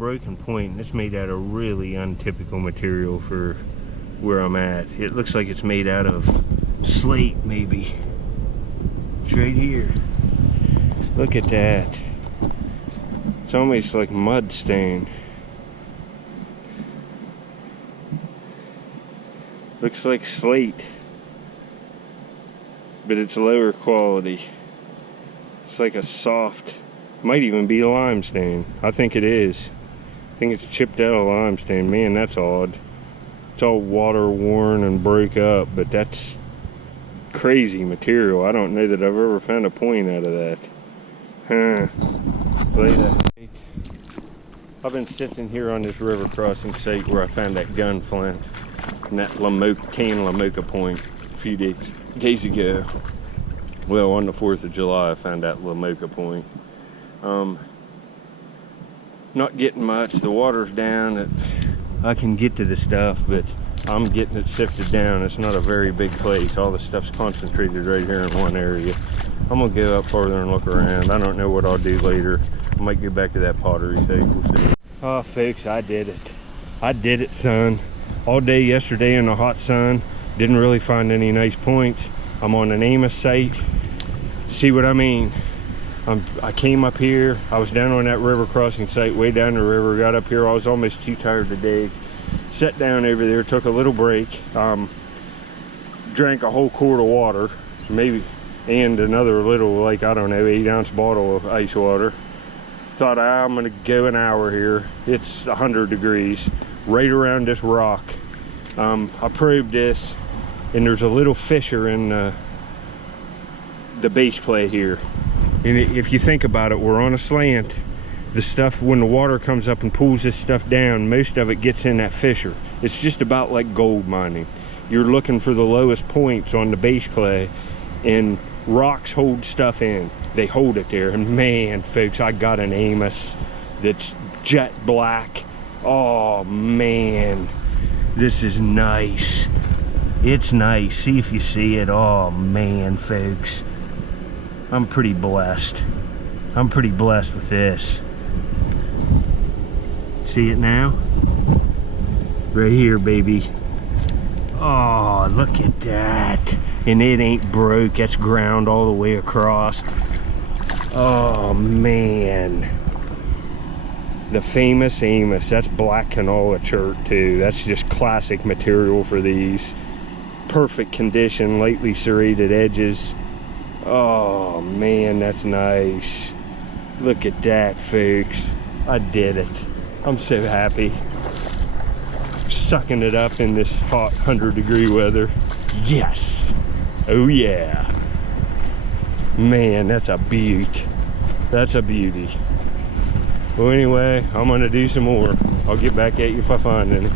broken point. It's made out of really untypical material for where I'm at. It looks like it's made out of slate, maybe. It's right here. Look at that. It's almost like mud stain. Looks like slate, but it's lower quality. It's like a soft, might even be limestone. I think it is. I think it's chipped out of limestone. Man, that's odd. It's all water worn and broke up, but that's crazy material. I don't know that I've ever found a point out of that. I've been sitting here on this river crossing site where I found that gun flint and that tan Lamoka point a few days ago. Well, on the 4th of July, I found that Lamoka point. Not getting much. The water's down. I can get to the stuff, but I'm getting it sifted down. It's not a very big place. All the stuff's concentrated right here in one area. I'm gonna go up farther and look around. I don't know what I'll do later. I might go back to that pottery site. We'll see. Oh, folks, I did it. I did it, son. All day yesterday in the hot sun. Didn't really find any nice points. I'm on an Amos site. See what I mean? I came up here. I was down on that river crossing site, way down the river. Got up here. I was almost too tired to dig. Sat down over there, took a little break. Drank a whole quart of water, maybe, and another little, like, I don't know, 8-ounce bottle of ice water. Thought, I'm gonna go an hour here. It's 100 degrees, right around this rock. I probed this, and there's a little fissure in the base plate here. And if you think about it, we're on a slant. The stuff, when the water comes up and pulls this stuff down, most of it gets in that fissure. It's just about like gold mining. You're looking for the lowest points on the base clay, and rocks hold stuff in. They hold it there. And man, folks, I got an Amos that's jet black. Oh man, this is nice. It's nice. See if you see it. Oh man, folks, I'm pretty blessed. I'm pretty blessed with this. See it now? Right here, baby. Oh, look at that. And it ain't broke. That's ground all the way across. Oh, man. The famous Amos. That's black canola chert, too. That's just classic material for these. Perfect condition, lightly serrated edges. Oh, man, that's nice. Look at that, folks. I did it. I'm so happy. Sucking it up in this hot 100-degree weather. Yes. Oh yeah. Man, that's a beaut. That's a beauty. Well, anyway, I'm gonna do some more. I'll get back at you if I find any.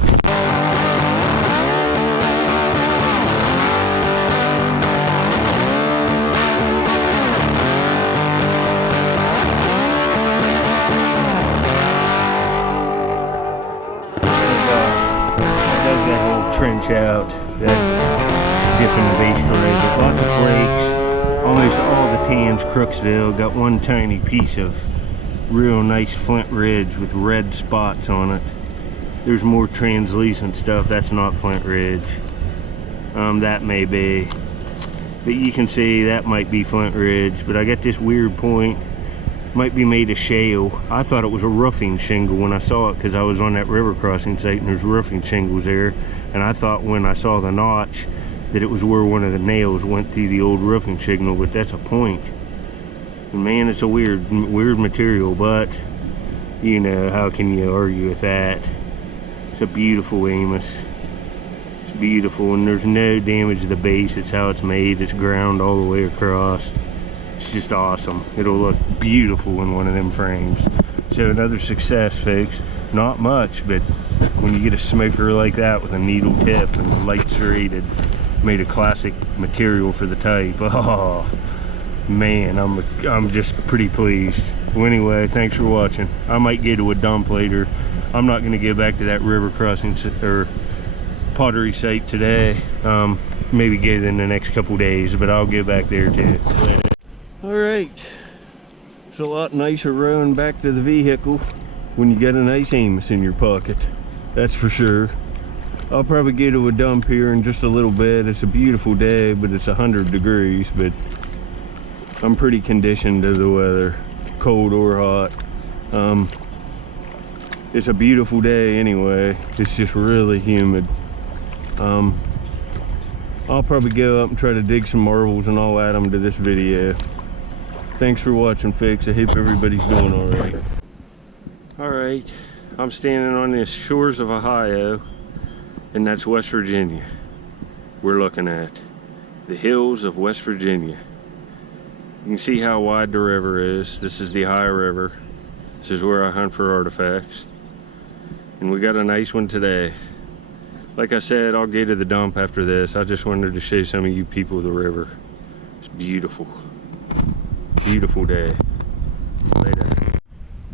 Trench out, that dip in the base clay, lots of flakes, almost all the tans Crooksville. Got one tiny piece of real nice flint ridge with red spots on it. There's more translucent stuff. That's not flint ridge. That may be, but you can see that might be flint ridge. But I got this weird point, might be made of shale. I thought it was a roofing shingle when I saw it, because I was on that river crossing site and there's roofing shingles there. And I thought when I saw the notch that it was where one of the nails went through the old roofing shingle, but that's a point. And man, it's a weird material, but you know, how can you argue with that? It's a beautiful Amos. It's beautiful, and there's no damage to the base. It's how it's made. It's ground all the way across. It's just awesome. It'll look beautiful in one of them frames. So another success, folks. Not much, but when you get a smoker like that with a needle tip and light serrated, made a classic material for the type. Oh man, I'm just pretty pleased. Well, anyway, thanks for watching. I might get to a dump later. I'm not going to go back to that river crossing or pottery site today. Maybe go in the next couple days, but I'll go back there too. All right, it's a lot nicer rowing back to the vehicle. when you got a nice Amos in your pocket. That's for sure. I'll probably get to a dump here in just a little bit. It's a beautiful day, but it's 100 degrees, but I'm pretty conditioned to the weather, cold or hot. It's a beautiful day anyway. It's just really humid. I'll probably go up and try to dig some marbles and I'll add them to this video. Thanks for watching, folks. I hope everybody's doing all right. All right, I'm standing on the shores of Ohio, and that's West Virginia. We're looking at the hills of West Virginia. You can see how wide the river is. This is the Ohio River. This is where I hunt for artifacts. And we got a nice one today. Like I said, I'll get to the dump after this. I just wanted to show some of you people the river. It's beautiful. Beautiful day. Later.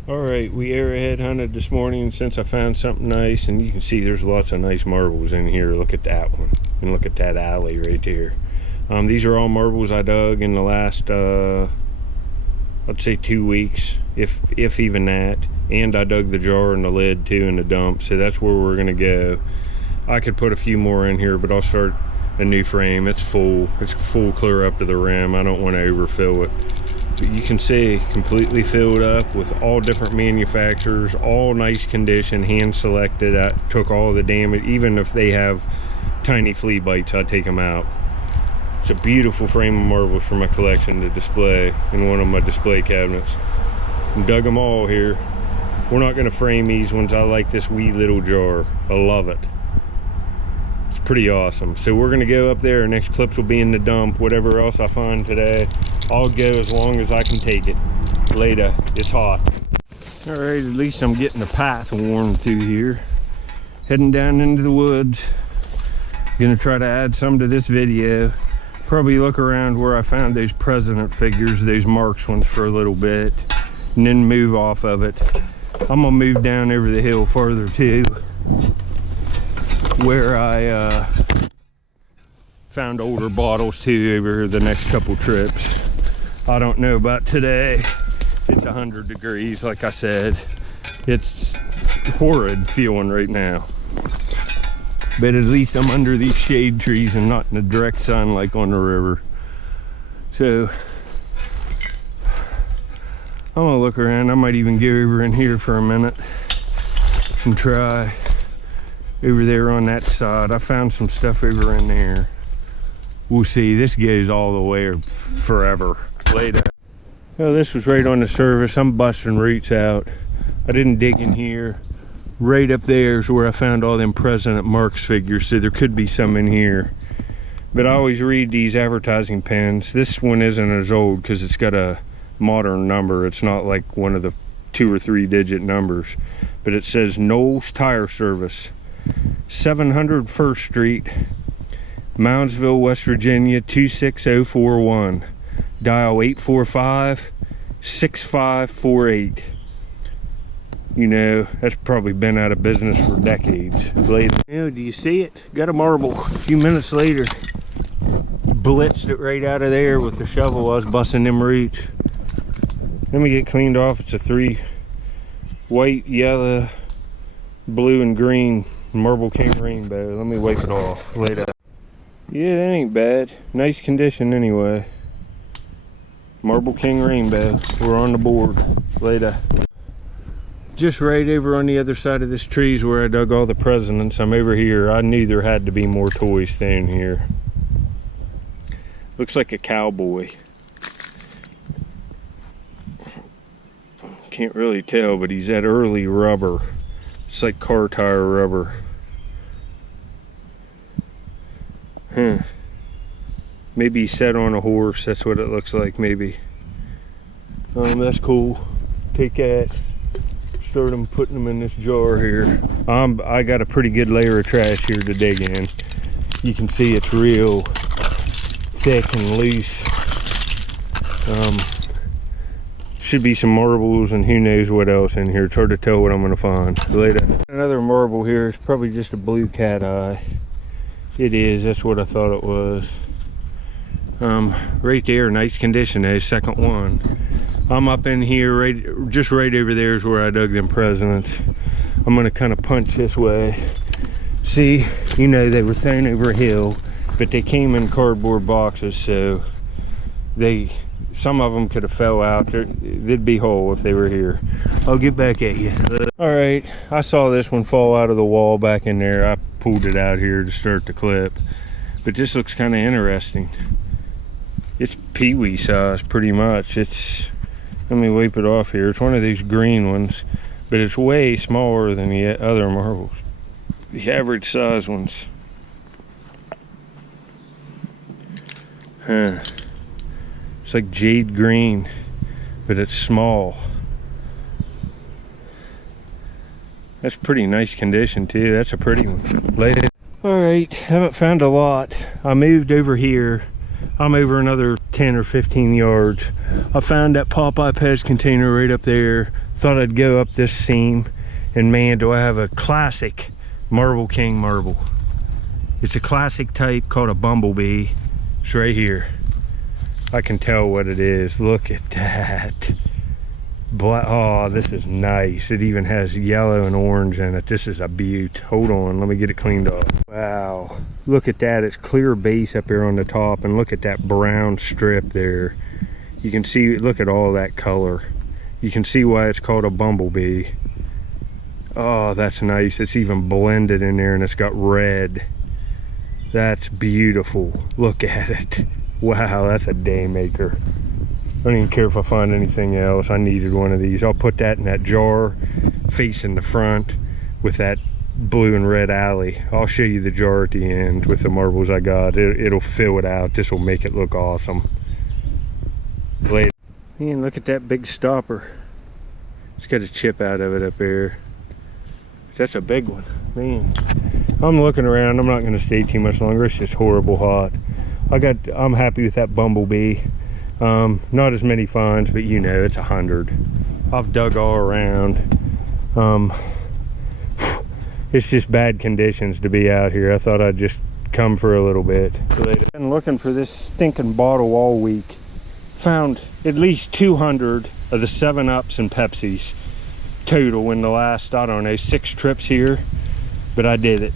Alright, we arrowhead hunted this morning since I found something nice, and you can see there's lots of nice marbles in here. Look at that one. And look at that alley right there. These are all marbles I dug in the last, I'd say 2 weeks, if even that. And I dug the jar and the lid too in the dump, so that's where we're gonna go. I could put a few more in here, but I'll start a new frame. It's full clear up to the rim. I don't want to overfill it. But you can see completely filled up with all different manufacturers, all nice condition, hand selected. I took all the damage. Even if they have tiny flea bites, I take them out. It's a beautiful frame of marbles for my collection to display in one of my display cabinets. And dug them all here. We're not going to frame these ones. I like this wee little jar. I love it. It's pretty awesome. So we're going to go up there. Next clips will be in the dump. Whatever else I find today, I'll go as long as I can take it. Later. It's hot. All right, at least I'm getting the path worn through here. Heading down into the woods. Gonna try to add some to this video. Probably look around where I found those president figures, those Marks ones, for a little bit, and then move off of it. I'm gonna move down over the hill further too, where I found older bottles too over the next couple trips. I don't know about today. It's 100 degrees, like I said. It's horrid feeling right now. But at least I'm under these shade trees and not in the direct sun like on the river. So I'm gonna look around. I might even go over in here for a minute and try over there on that side. I found some stuff over in there. We'll see. This goes all the way forever. Later. Oh, this was right on the surface. I'm busting roots out. I didn't dig in here. Right up there is where I found all them President Marks figures, so there could be some in here. But I always read these advertising pens. This one isn't as old because it's got a modern number. It's not like one of the 2 or 3 digit numbers. But it says Knowles Tire Service, 700 First Street, Moundsville, West Virginia, 26041. Dial 845-6548. You know, that's probably been out of business for decades. Later. You know, do you see it? Got a marble. A few minutes later, blitzed it right out of there with the shovel. I was busting them roots. Let me get cleaned off. It's a 3 white, yellow, blue, and green Marble King rainbow. Let me wipe it off. Later. Yeah, that ain't bad. Nice condition anyway. Marble King rainbow. We're on the board. Later. Just right over on the other side of this tree is where I dug all the presidents. I'm over here. I knew there had to be more toys down here. Looks like a cowboy. Can't really tell, but he's that early rubber. It's like car tire rubber. Huh. Maybe he sat on a horse. That's what it looks like, maybe. That's cool. Take that. Start them, putting them in this jar here. I got a pretty good layer of trash here to dig in. You can see it's real thick and loose. Should be some marbles and who knows what else in here. It's hard to tell what I'm gonna find later. Another marble here. It's probably just a blue cat eye. It is. That's what I thought it was. Right there, nice condition. Second one. I'm up in here, just right over there is where I dug them presidents. I'm gonna kind of punch this way. See, you know, they were thrown over a hill, but they came in cardboard boxes, so some of them could have fell out. They'd be whole if they were here. I'll get back at you. All right, I saw this one fall out of the wall back in there. I pulled it out here to start the clip, but this looks kind of interesting. It's peewee size, pretty much. Let me wipe it off here. It's one of these green ones, but it's way smaller than the other marbles. The average size ones. Huh. It's like jade green, but it's small. That's pretty nice condition too. That's a pretty one. Later. All right, haven't found a lot. I moved over here. I'm over another 10 or 15 yards. I found that Popeye Pez container right up there. Thought I'd go up this seam, and man, do I have a classic Marble King marble. It's a classic type called a bumblebee. It's right here. I can tell what it is. Look at that. Oh, this is nice. It even has yellow and orange in it. This is a beaut. Hold on, let me get it cleaned off. Wow, look at that. It's clear base up here on the top, and look at that brown strip there. You can see, look at all that color. You can see why it's called a bumblebee. Oh, that's nice. It's even blended in there, and it's got red. That's beautiful. Look at it. Wow, that's a day maker. I don't even care if I find anything else. I needed one of these. I'll put that in that jar facing the front with that blue and red alley. I'll show you the jar at the end with the marbles I got. It'll fill it out. This will make it look awesome. Later. Man, look at that big stopper. It's got a chip out of it up there. That's a big one. Man, I'm looking around. I'm not going to stay too much longer. It's just horrible hot. I'm happy with that bumblebee. Not as many finds, but you know, it's 100. I've dug all around. It's just bad conditions to be out here. I thought I'd just come for a little bit. I've been looking for this stinking bottle all week. Found at least 200 of the 7-Ups and Pepsis total in the last, I don't know, 6 trips here, but I did it.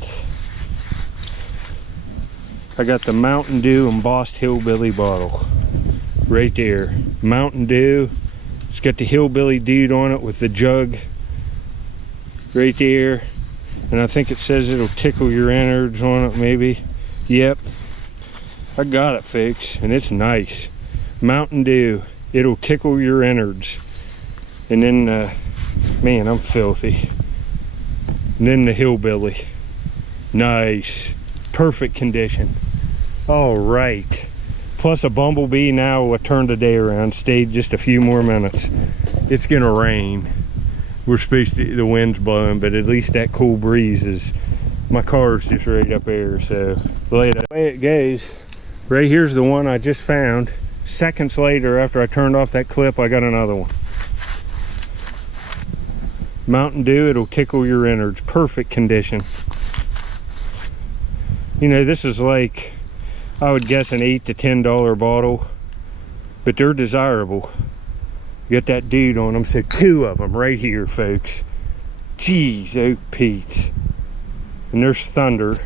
I got the Mountain Dew embossed hillbilly bottle right there. Mountain Dew. It's got the hillbilly dude on it with the jug right there, and I think it says it'll tickle your innards on it, maybe. Yep, I got it, folks, and it's nice. Mountain Dew, it'll tickle your innards. And then man, I'm filthy. And then the hillbilly. Nice. Perfect condition. All right. Plus a bumblebee now will turn the day around. Stayed just a few more minutes. It's gonna rain. We're supposed to, the wind's blowing, but at least that cool breeze is, my car's just right up there, so later. The way it goes, right here's the one I just found. Seconds later, after I turned off that clip, I got another one. Mountain Dew, it'll tickle your innards. Perfect condition. You know, this is like, I would guess an $8 to $10 bottle, but they're desirable. You got that dude on them, so 2 of them right here, folks. Jeez, oh Pete. And there's thunder,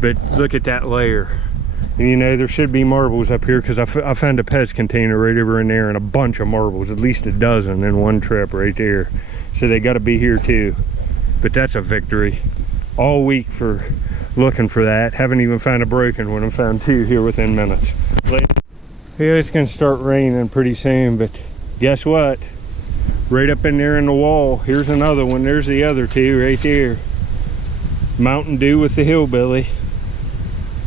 but look at that layer. And you know, there should be marbles up here, because I found a Pez container right over in there and a bunch of marbles, at least a dozen in one trip right there. So they got to be here too. But that's a victory. All week for looking for that. Haven't even found a broken one. I found 2 here within minutes. Later. Yeah, it's going to start raining pretty soon, but guess what? Right up in there in the wall, here's another one. There's the other 2 right there. Mountain Dew with the hillbilly.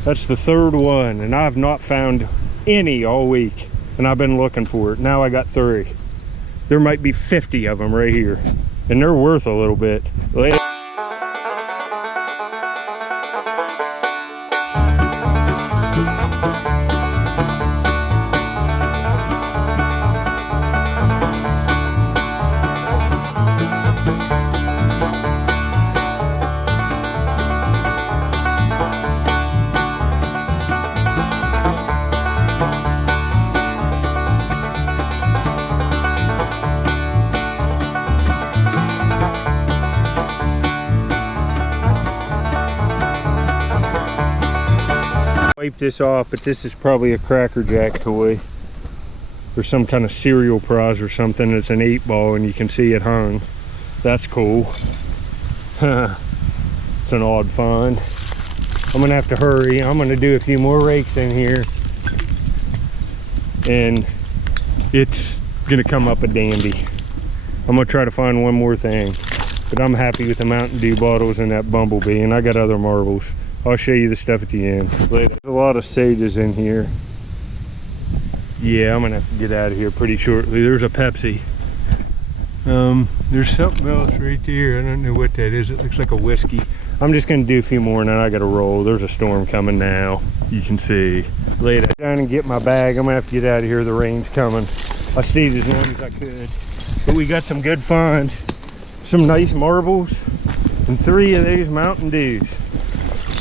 That's the 3rd one, and I've not found any all week, and I've been looking for it. Now I got 3. There might be 50 of them right here, and they're worth a little bit. Later. tape this off, but this is probably a Cracker Jack toy. Or some kind of cereal prize or something. It's an 8-ball and you can see it hung. That's cool. It's an odd find. I'm gonna have to hurry. I'm gonna do a few more rakes in here. And it's gonna come up a dandy. I'm gonna try to find one more thing. But I'm happy with the Mountain Dew bottles and that bumblebee, and I got other marbles. I'll show you the stuff at the end. There's a lot of sages in here. Yeah, I'm gonna have to get out of here pretty shortly. There's a Pepsi. There's something else right there. I don't know what that is. It looks like a whiskey. I'm just gonna do a few more and then I gotta roll. There's a storm coming now. You can see. Later. Down and get my bag. I'm gonna have to get out of here. The rain's coming. I stayed as long as I could. But we got some good finds. Some nice marbles and 3 of these Mountain Dews.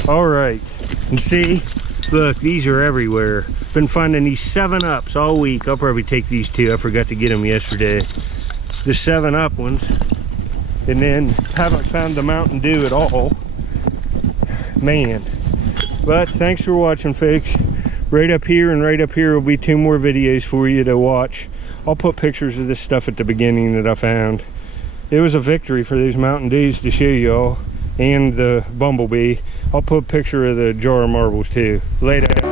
All right, and see, look, these are everywhere. Been finding these 7-Ups all week. I'll probably take these 2. I forgot to get them yesterday. The 7-Up ones, and then haven't found the Mountain Dew at all. Man, but thanks for watching, folks. Right up here and right up here will be 2 more videos for you to watch. I'll put pictures of this stuff at the beginning that I found. It was a victory for these Mountain Dews to show y'all, and the bumblebee. I'll put a picture of the jar of marbles too. Later.